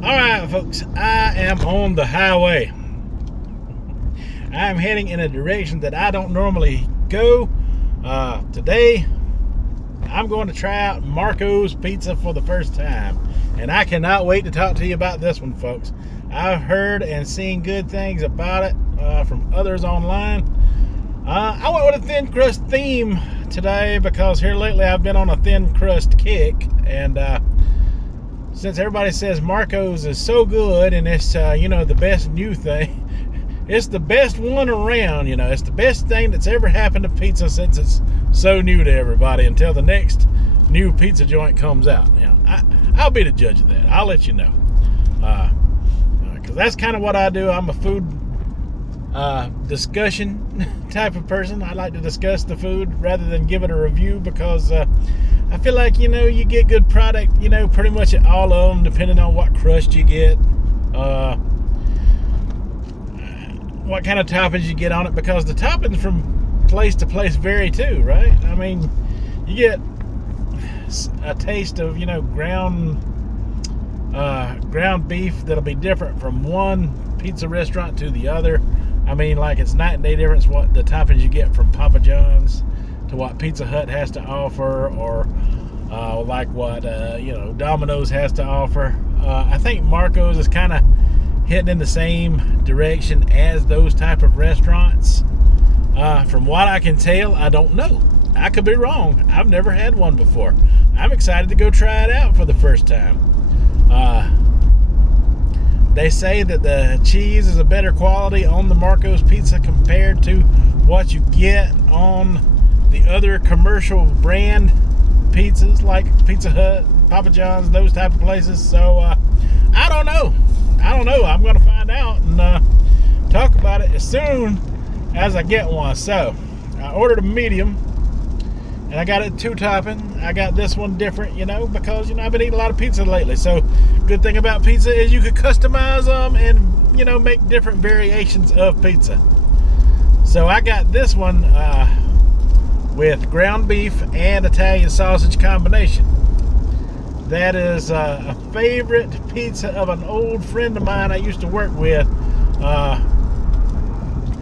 Alright folks, I am on the highway. I am heading in a direction that I don't normally go. Today, I'm going to try out Marco's Pizza for the first time. And I cannot wait to talk to you about this one, folks. I've heard and seen good things about it from others online. I went with a thin crust theme today because here lately I've been on a thin crust kick. And since everybody says Marco's is so good and it's, the best new thing, it's the best one around, it's the best thing that's ever happened to pizza since it's so new to everybody until the next new pizza joint comes out. I'll be the judge of that. I'll let you know. Because that's kind of what I do. I'm a food discussion type of person. I like to discuss the food rather than give it a review because I feel like, you get good product, pretty much at all of them, depending on what crust you get, what kind of toppings you get on it, because the toppings from place to place vary too, right? I mean, you get a taste of, ground beef that'll be different from one pizza restaurant to the other. I mean, like, it's night and day difference what the toppings you get from Papa John's to what Pizza Hut has to offer, or like what Domino's has to offer. I think Marco's is kind of heading in the same direction as those type of restaurants. From what I can tell, I don't know. I could be wrong. I've never had one before. I'm excited to go try it out for the first time. They say that the cheese is a better quality on the Marco's pizza compared to what you get on the other commercial brand pizzas like Pizza Hut, Papa John's, those type of places. So I don't know. I'm going to find out and talk about it as soon as I get one. So I ordered a medium and I got it 2 topping. I got this one different, because I've been eating a lot of pizza lately. So good thing about pizza is you could customize them and make different variations of pizza. So I got this one with ground beef and Italian sausage combination. That is a favorite pizza of an old friend of mine I used to work with.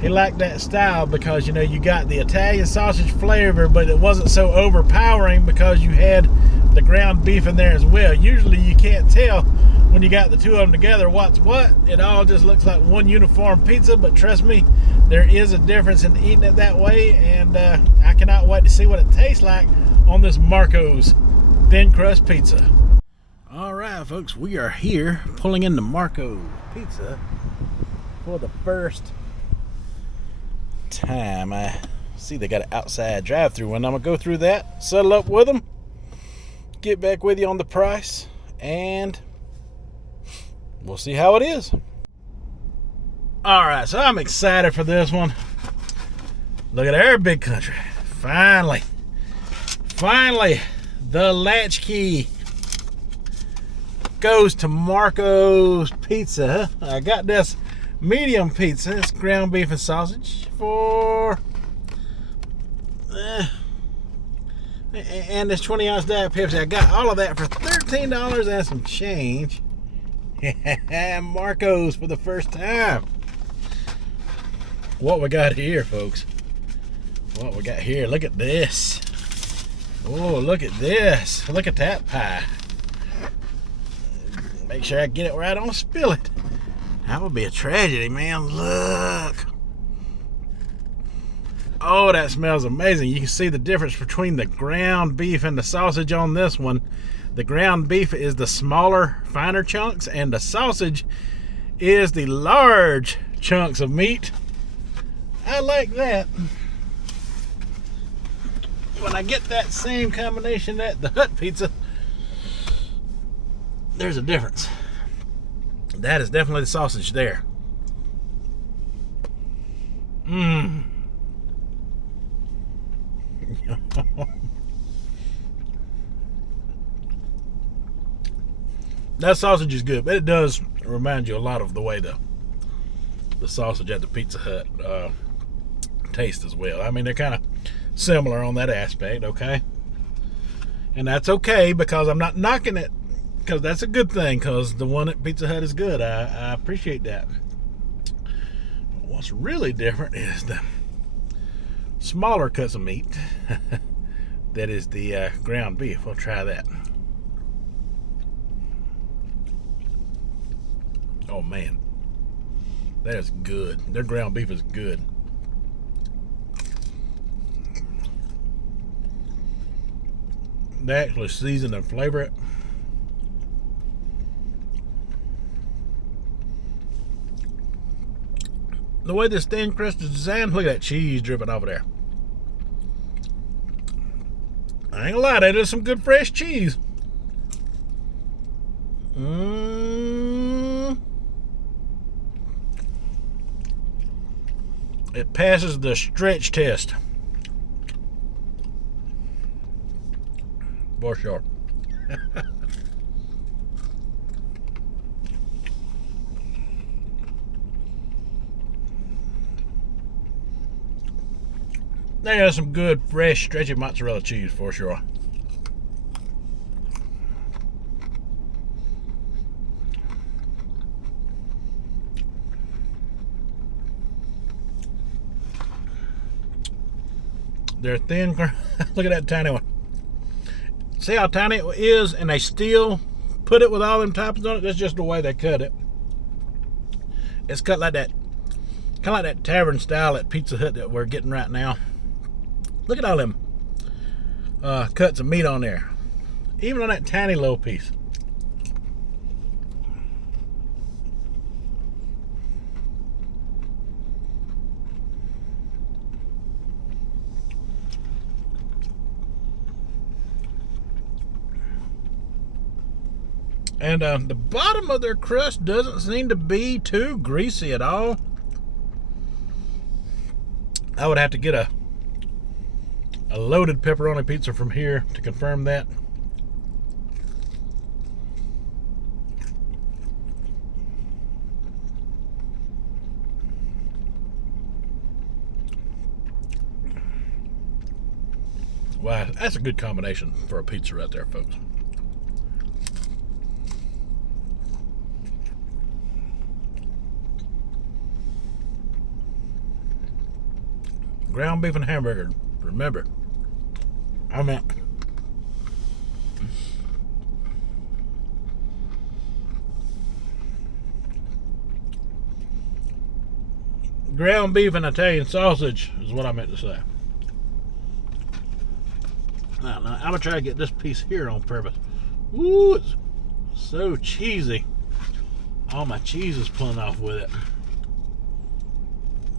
He liked that style because, you got the Italian sausage flavor, but it wasn't so overpowering because you had the ground beef in there as well. Usually you can't tell when you got the two of them together what's what. It all just looks like one uniform pizza, but trust me, there is a difference in eating it that way, and I cannot wait to see what it tastes like on this Marco's thin crust pizza. All right, folks, we are here pulling into Marco's Pizza for the first time. I see they got an outside drive-through one. I'm gonna go through that, settle up with them, get back with you on the price, and we'll see how it is. All right, so I'm excited for this one. Look at our big country. Finally, the latchkey goes to Marco's Pizza. I got this medium pizza. It's ground beef and sausage for and this 20-ounce Diet Pepsi. I got all of that for $13 and some change. Marco's for the first time. What we got here, folks? What we got here? Look at this. Oh, look at this. Look at that pie. Make sure I get it where I don't spill it. That would be a tragedy, man. Look. Oh, that smells amazing. You can see the difference between the ground beef and the sausage on this one. The ground beef is the smaller, finer chunks, and the sausage is the large chunks of meat. I like that. When I get that same combination at the Hut Pizza, there's a difference. That is definitely the sausage there. That sausage is good, but it does remind you a lot of the way the sausage at the Pizza Hut taste as well. I mean, they're kind of similar on that aspect, okay? And that's okay because I'm not knocking it because that's a good thing, because the one at Pizza Hut is good. I appreciate that. What's really different is the smaller cuts of meat. That is the ground beef. We'll try that. Oh man, that is good. Their ground beef is good. They actually season and flavor it. The way this thin crust is designed, look at that cheese dripping over there. I ain't gonna lie, that is some good fresh cheese. It passes the stretch test. For sure. There's some good, fresh, stretchy mozzarella cheese for sure. They're thin. Look at that tiny one. See how tiny it is, and they still put it with all them toppings on it? That's just the way they cut it. It's cut like that, kind of like that tavern style at Pizza Hut that we're getting right now. Look at all them cuts of meat on there, even on that tiny little piece. And the bottom of their crust doesn't seem to be too greasy at all. I would have to get a loaded pepperoni pizza from here to confirm that. Wow, that's a good combination for a pizza right there, folks. Ground beef and hamburger. Remember, I meant ground beef and Italian sausage is what I meant to say. Now, I'm gonna try to get this piece here on purpose. Ooh, it's so cheesy. All my cheese is pulling off with it.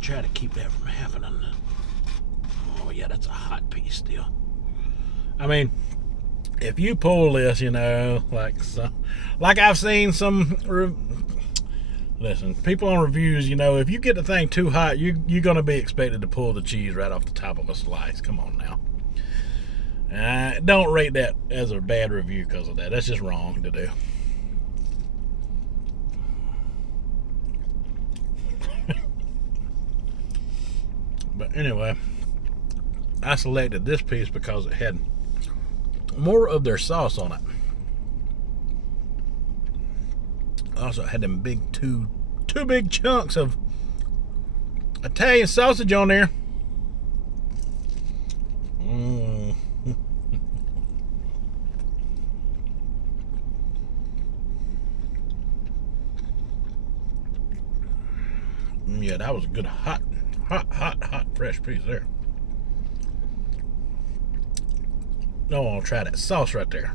Try to keep that from happening. Oh yeah, that's a hot piece still. I mean, if you pull this, you know, like I've seen some. Listen, people on reviews, you know, if you get the thing too hot, you're gonna be expected to pull the cheese right off the top of a slice. Come on now. Don't rate that as a bad review because of that. That's just wrong to do. But anyway, I selected this piece because it had more of their sauce on it. Also, it had them big two big chunks of Italian sausage on there. Yeah, that was a good hot fresh piece there. No, I'll try that sauce right there.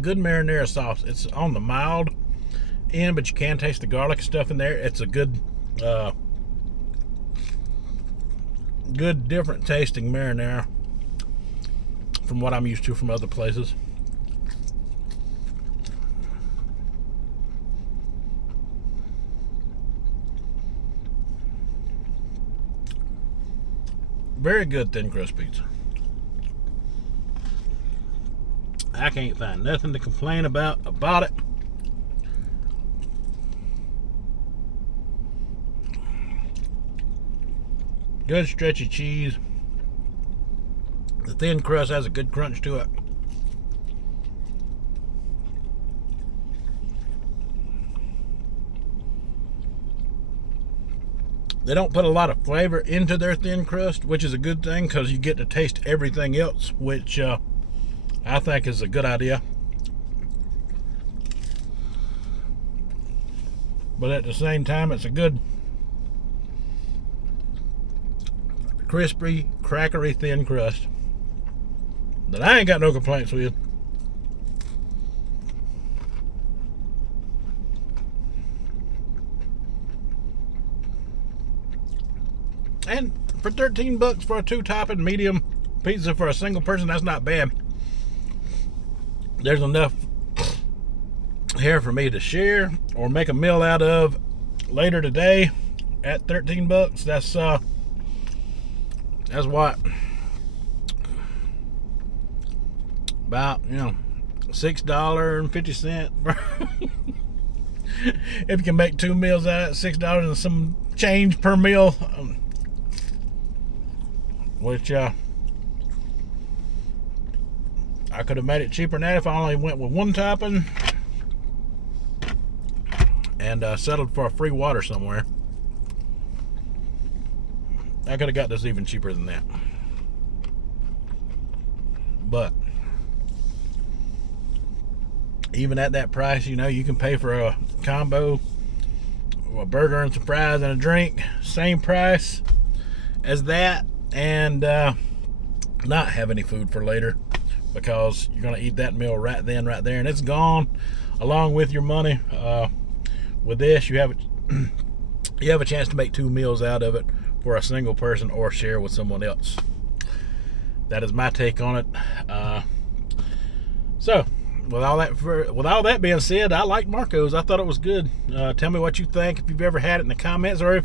Good marinara sauce. It's on the mild end, but you can taste the garlic stuff in there. It's a good different tasting marinara from what I'm used to from other places. Very good thin crust pizza. I can't find nothing to complain about it. Good stretchy cheese. The thin crust has a good crunch to it. They don't put a lot of flavor into their thin crust, which is a good thing because you get to taste everything else, which I think is a good idea. But at the same time, it's a good crispy, crackery, thin crust that I ain't got no complaints with. And for $13 for a 2-topping medium pizza for a single person, that's not bad. There's enough here for me to share or make a meal out of later today at $13. That's what, about, $6.50. If you can make 2 meals out of it, $6 and some change per meal, which I could have made it cheaper than that if I only went with 1 topping and settled for a free water somewhere. I could have got this even cheaper than that. But even at that price, you can pay for a combo, a burger and some fries and a drink, same price as that, and not have any food for later, because you're going to eat that meal right then, right there, and it's gone along with your money. With this, you have a chance to make 2 meals out of it for a single person or share with someone else. That is my take on it. So with all that being said, I like Marco's. I thought it was good. Tell me what you think, if you've ever had it, in the comments, or if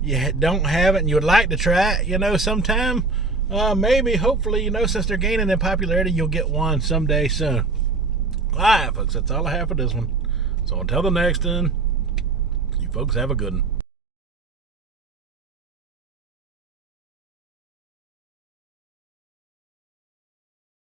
you don't have it and you would like to try it, sometime. Maybe, hopefully, since they're gaining in popularity, you'll get one someday soon. Alright, folks, that's all I have for this one. So until the next one, you folks have a good one.